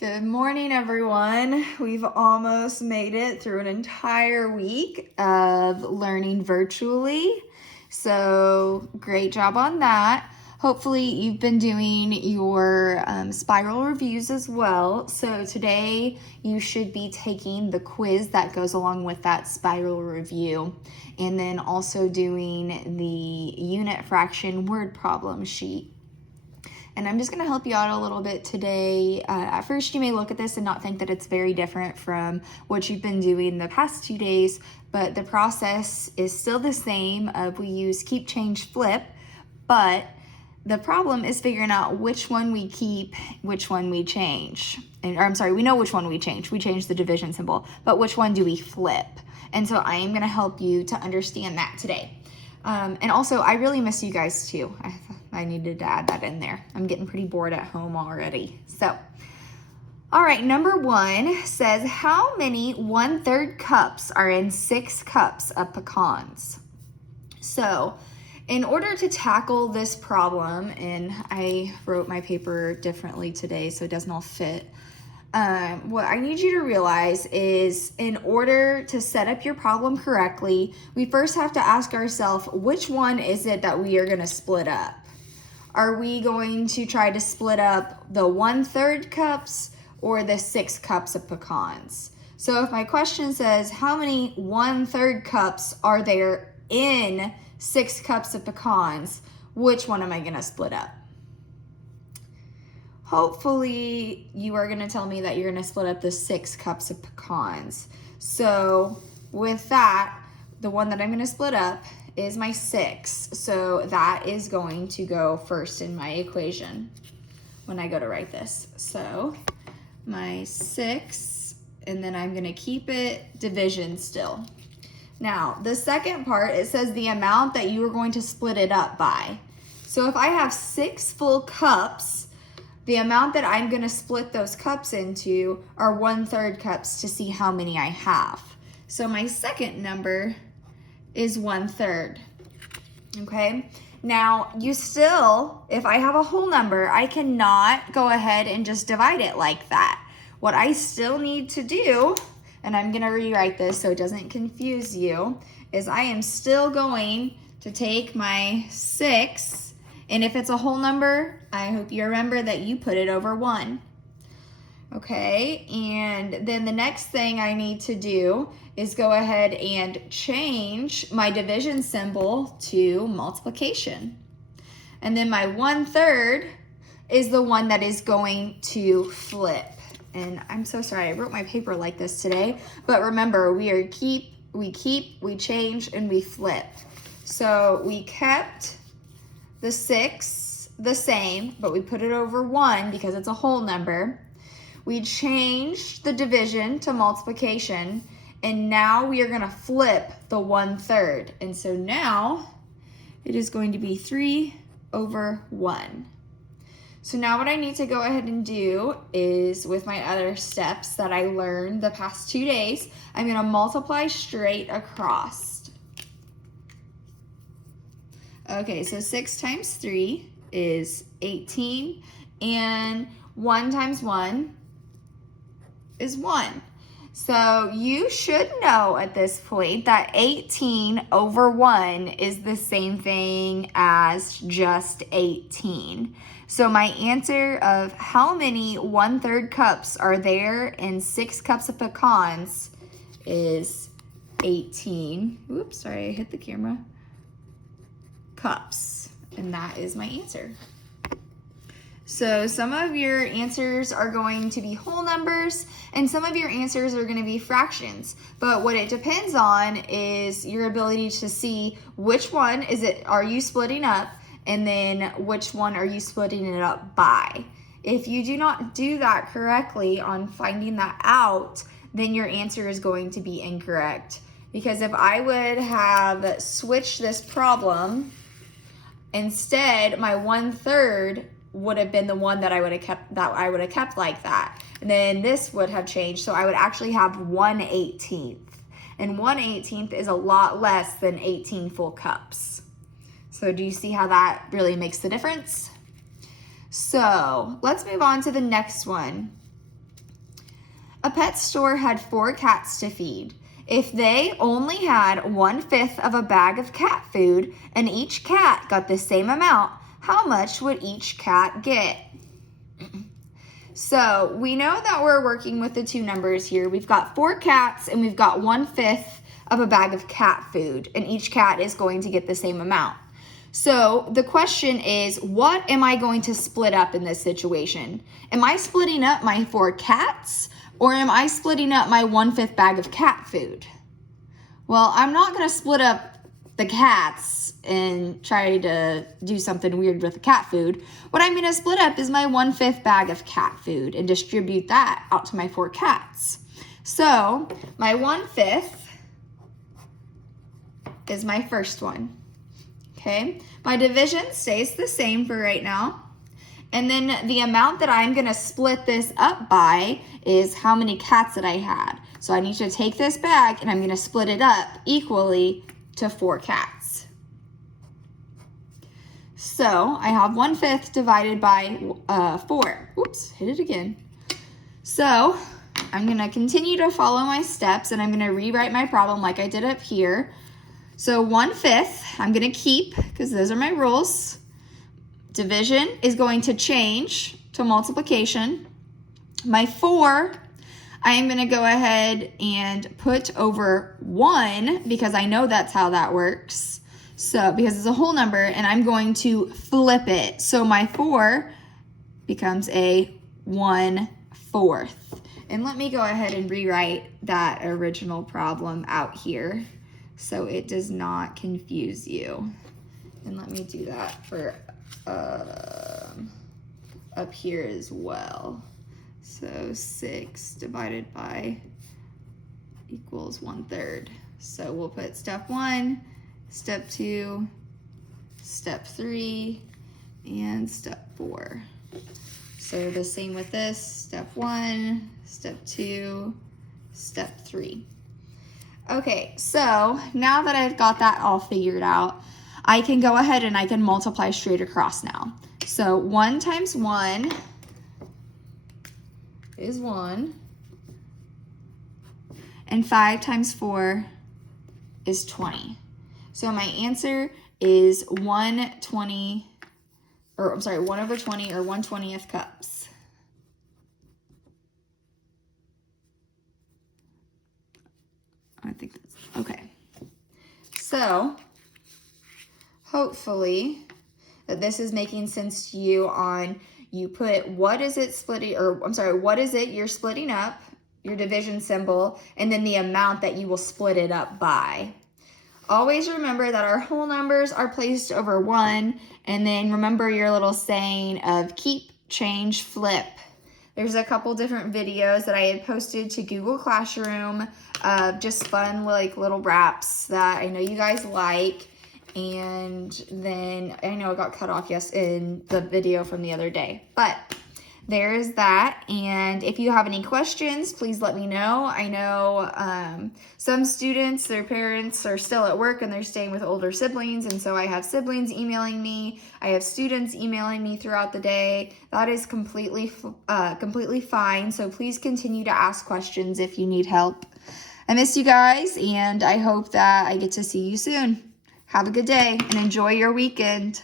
Good morning, everyone. We've almost made it through an entire week of learning virtually. So, great job on that. Hopefully, you've been doing your spiral reviews as well. So, today you should be taking the quiz that goes along with that spiral review, and then also doing the unit fraction word problem sheet. And I'm just going to help you out a little bit today. At first, you may look at this and not think that it's very different from what you've been doing the past 2 days, but the process is still the same. We use keep, change, flip, but the problem is figuring out which one we keep, which one we change. We know which one we change. We change the division symbol, but which one do we flip? And so I am going to help you to understand that today. And also, I really miss you guys too. I needed to add that in there. I'm getting pretty bored at home already. So, all right, number 1 says, how many 1/3 cups are in 6 cups of pecans? So, in order to tackle this problem, and I wrote my paper differently today so it doesn't all fit, what I need you to realize is in order to set up your problem correctly, we first have to ask ourselves, which one is it that we are going to split up? Are we going to try to split up the 1/3 cups or the 6 cups of pecans? So if my question says, how many 1/3 cups are there in 6 cups of pecans, which one am I going to split up? Hopefully you are going to tell me that you're going to split up the 6 cups of pecans. So with that, the one that I'm going to split up is my 6. So that is going to go first in my equation when I go to write this. So my 6, and then I'm going to keep it division still. Now, the second part, it says the amount that you are going to split it up by. So if I have 6 full cups, the amount that I'm going to split those cups into are 1/3 cups to see how many I have. So my second number is 1/3. Okay? Now, you still, if I have a whole number, I cannot go ahead and just divide it like that. What I still need to do, and I'm going to rewrite this so it doesn't confuse you, is I am still going to take my 6, and if it's a whole number, I hope you remember that you put it over 1. Okay, and then the next thing I need to do is go ahead and change my division symbol to multiplication. And then my 1/3 is the one that is going to flip. And I'm so sorry, I wrote my paper like this today, but remember, we keep, we change, and we flip. So we kept the 6 the same, but we put it over 1 because it's a whole number. We changed the division to multiplication, and now we are going to flip the 1/3. And so now it is going to be 3/1. So now what I need to go ahead and do is, with my other steps that I learned the past 2 days, I'm going to multiply straight across. Okay, so 6 times 3 is 18, and 1 times 1 is 1. So you should know at this point that 18/1 is the same thing as just 18. So my answer of how many 1/3 cups are there in 6 cups of pecans is 18. Oops, sorry, I hit the camera. Cups, and that is my answer. So some of your answers are going to be whole numbers, and some of your answers are going to be fractions. But what it depends on is your ability to see which one are you splitting up, and then which one are you splitting it up by. If you do not do that correctly on finding that out, then your answer is going to be incorrect. Because if I would have switched this problem, instead, my 1/3 would have been the one that I would have kept like that. And then this would have changed, so I would actually have 1/18. And 1/18 is a lot less than 18 full cups. So do you see how that really makes the difference? So let's move on to the next one. A pet store had 4 cats to feed. If they only had 1/5 of a bag of cat food and each cat got the same amount, how much would each cat get? So we know that we're working with the 2 numbers here. We've got 4 cats and we've got 1/5 of a bag of cat food, and each cat is going to get the same amount. So the question is, what am I going to split up in this situation? Am I splitting up my 4 cats, or am I splitting up my 1/5 bag of cat food? Well, I'm not going to split up the cats and try to do something weird with the cat food. What I'm going to split up is my 1/5 bag of cat food and distribute that out to my 4 cats. So my 1/5 is my first one. Okay, my division stays the same for right now. And then the amount that I'm going to split this up by is how many cats that I had. So I need to take this bag and I'm going to split it up equally to 4 cats. So I have 1/5 divided by 4. Oops, hit it again. So I'm going to continue to follow my steps and I'm going to rewrite my problem like I did up here. So 1/5 I'm going to keep because those are my rules. Division is going to change to multiplication. My 4, I am going to go ahead and put over 1 because I know that's how that works. So because it's a whole number, and I'm going to flip it. So my 4 becomes a 1/4. And let me go ahead and rewrite that original problem out here so it does not confuse you. And let me do that for up here as well. So 6 divided by equals 1/3. So we'll put step 1, step 2, step 3, and step 4. So the same with this, step 1, step 2, step 3. Okay, so now that I've got that all figured out, I can go ahead and I can multiply straight across now. So 1 times 1 is 1, and 5 times 4 is 20. So my answer is 1/20, or I'm sorry, 1/20 or 1/20th cups. I think that's okay. So hopefully that this is making sense to you on you put what is it splitting, or I'm sorry, what is it you're splitting up, your division symbol, and then the amount that you will split it up by. Always remember that our whole numbers are placed over 1, and then remember your little saying of keep, change, flip. There's a couple different videos that I had posted to Google Classroom of just fun like little raps that I know you guys like. And then I know it got cut off in the video from the other day, but there's that. And if you have any questions, please let me know. I know some students, their parents are still at work and they're staying with older siblings, and so I have siblings emailing me. I have students emailing me throughout the day. That is completely fine. So please continue to ask questions if you need help. I miss you guys, and I hope that I get to see you soon. Have a good day and enjoy your weekend.